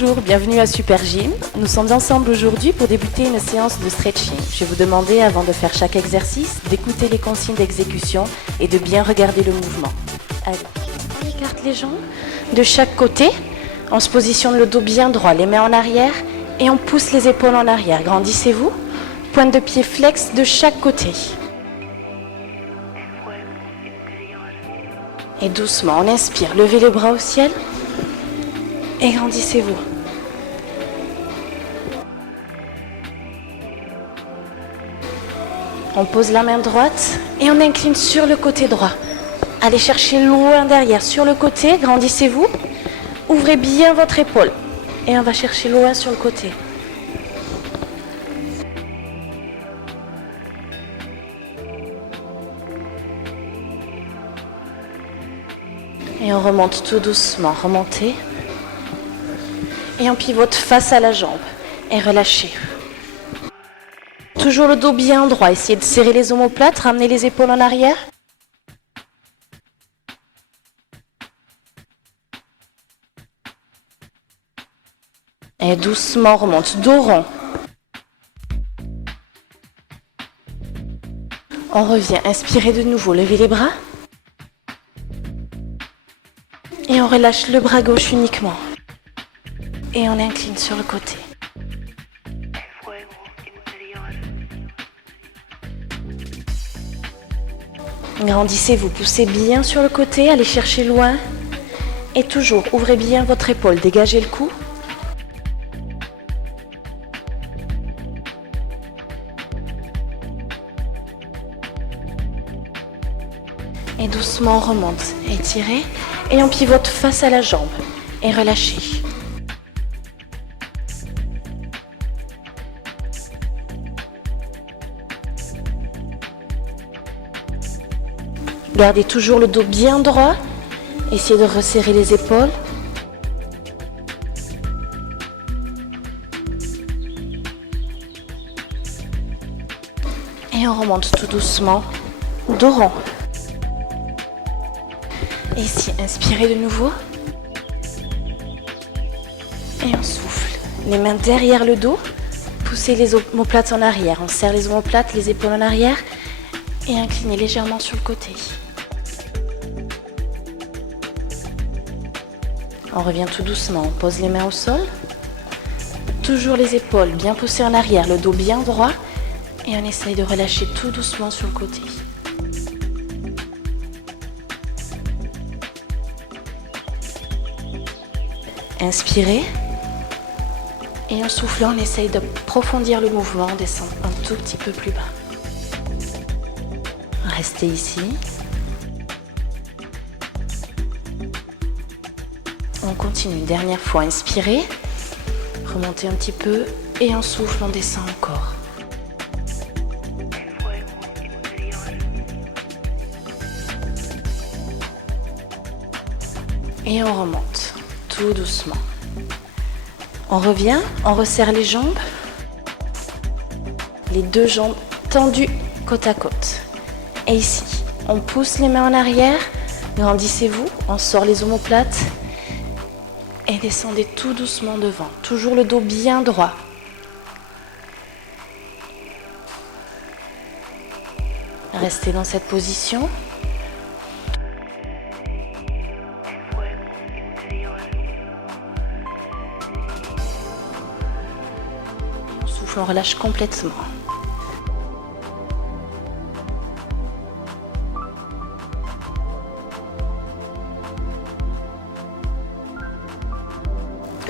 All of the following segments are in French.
Bonjour, bienvenue à Super Gym. Nous sommes ensemble aujourd'hui pour débuter une séance de stretching. Je vais vous demander, avant de faire chaque exercice, d'écouter les consignes d'exécution et de bien regarder le mouvement. Allez, on écarte les jambes de chaque côté. On se positionne le dos bien droit, les mains en arrière et on pousse les épaules en arrière. Grandissez-vous. Pointe de pied flex de chaque côté. Et doucement, on inspire. Levez les bras au ciel. Et grandissez-vous. On pose la main droite et on incline sur le côté droit. Allez chercher loin derrière, sur le côté, grandissez-vous. Ouvrez bien votre épaule. Et on va chercher loin sur le côté. Et on remonte tout doucement, remontez. Et on pivote face à la jambe. Et relâchez. Toujours le dos bien droit. Essayez de serrer les omoplates, ramenez les épaules en arrière. Et doucement, on remonte. Dos rond. On revient. Inspirez de nouveau. Levez les bras. Et on relâche le bras gauche uniquement. Et on incline sur le côté. Grandissez-vous, poussez bien sur le côté, allez chercher loin. Et toujours, ouvrez bien votre épaule, dégagez le cou. Et doucement, on remonte. Étirez. Et on pivote face à la jambe. Et relâchez. Gardez toujours le dos bien droit. Essayez de resserrer les épaules. Et on remonte tout doucement. Dos rond. Et ici, inspirez de nouveau. Et on souffle. Les mains derrière le dos. Poussez les omoplates en arrière. On serre les omoplates, les épaules en arrière. Et inclinez légèrement sur le côté. On revient tout doucement. On pose les mains au sol. Toujours les épaules bien poussées en arrière. Le dos bien droit. Et on essaye de relâcher tout doucement sur le côté. Inspirez. Et en soufflant, on essaye de profondir le mouvement, descendre un tout petit peu plus bas. Restez ici. On continue. Dernière fois, inspirez. Remontez un petit peu. Et en souffle, on descend encore. Et on remonte. Tout doucement. On revient, on resserre les jambes. Les deux jambes tendues côte à côte. Et ici, on pousse les mains en arrière. Grandissez-vous, on sort les omoplates. Et descendez tout doucement devant. Toujours le dos bien droit. Restez dans cette position. On relâche complètement.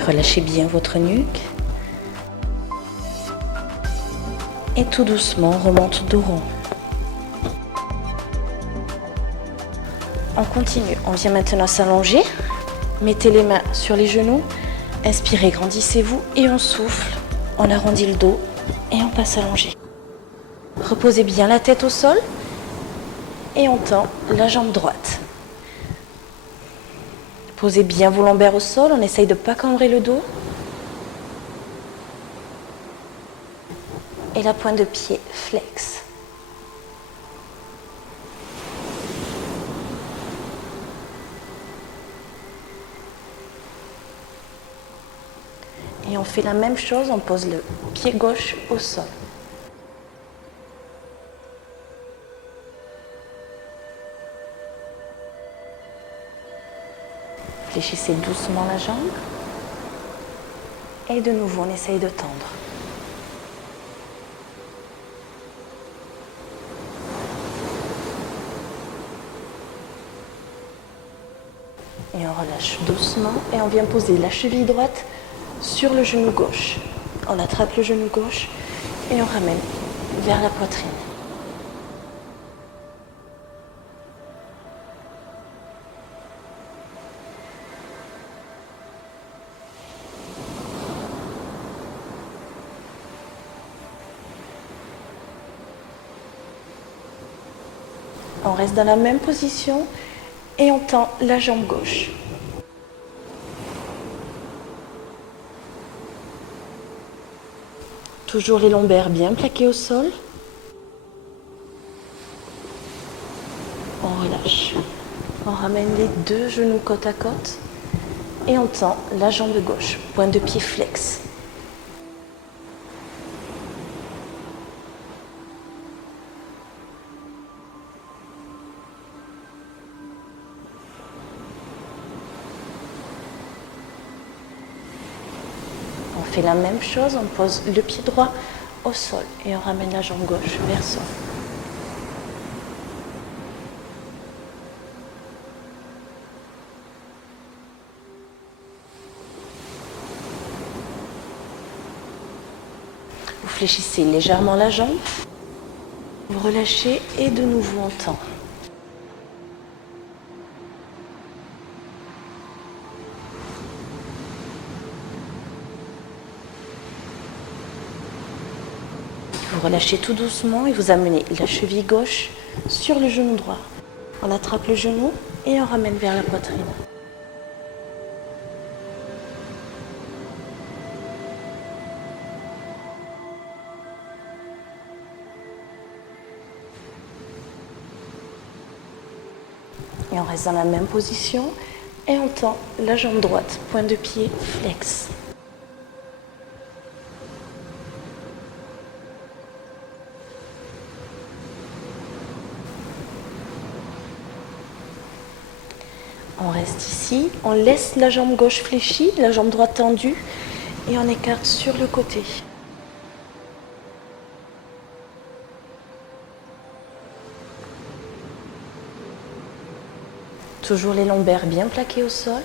Relâchez bien votre nuque. Et tout doucement, on remonte dos rond. On continue. On vient maintenant s'allonger. Mettez les mains sur les genoux. Inspirez, grandissez-vous et on souffle. On arrondit le dos et on passe allongé. Reposez bien la tête au sol et on tend la jambe droite. Posez bien vos lombaires au sol, on essaye de ne pas cambrer le dos. Et la pointe de pied flex. Et on fait la même chose, on pose le pied gauche au sol. Fléchissez doucement la jambe. Et de nouveau, on essaye de tendre. Et on relâche doucement et on vient poser la cheville droite sur le genou gauche. On attrape le genou gauche et on ramène vers la poitrine. On reste dans la même position et on tend la jambe gauche. Toujours les lombaires bien plaqués au sol. On relâche. On ramène les deux genoux côte à côte et on tend la jambe gauche. Pointe de pied flex. On fait la même chose, on pose le pied droit au sol et on ramène la jambe gauche vers soi. Vous fléchissez légèrement la jambe, vous relâchez et de nouveau on tend. Vous relâchez tout doucement et vous amenez la cheville gauche sur le genou droit. On attrape le genou et on ramène vers la poitrine. Et on reste dans la même position et on tend la jambe droite, pointe de pied flex. On reste ici, on laisse la jambe gauche fléchie, la jambe droite tendue et on écarte sur le côté. Toujours les lombaires bien plaqués au sol.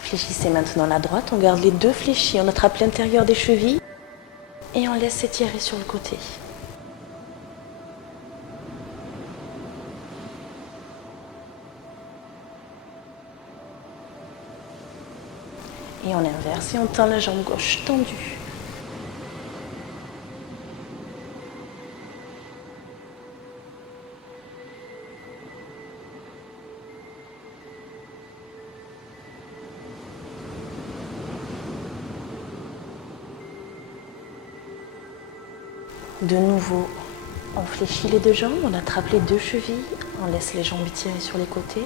Fléchissez maintenant la droite, on garde les deux fléchis, on attrape l'intérieur des chevilles et on laisse s'étirer sur le côté. Et on inverse et on tend la jambe gauche tendue. De nouveau, on fléchit les deux jambes, on attrape les deux chevilles, on laisse les jambes étirées sur les côtés.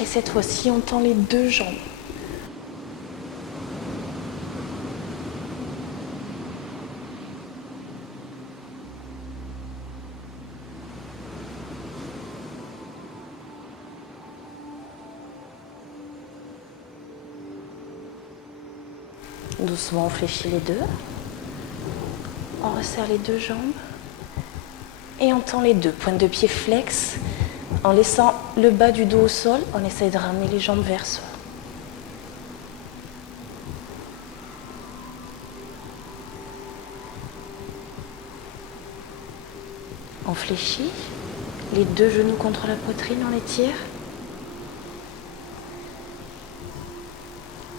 Et cette fois-ci, on tend les deux jambes. Doucement, on fléchit les deux. On resserre les deux jambes. Et on tend les deux. Pointe de pied flex. En laissant le bas du dos au sol, on essaye de ramener les jambes vers soi. On fléchit. Les deux genoux contre la poitrine, on étire.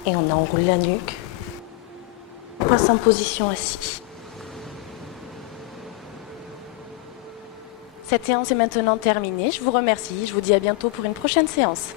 Et on enroule la nuque. On passe en position assis. Cette séance est maintenant terminée. Je vous remercie. Je vous dis à bientôt pour une prochaine séance.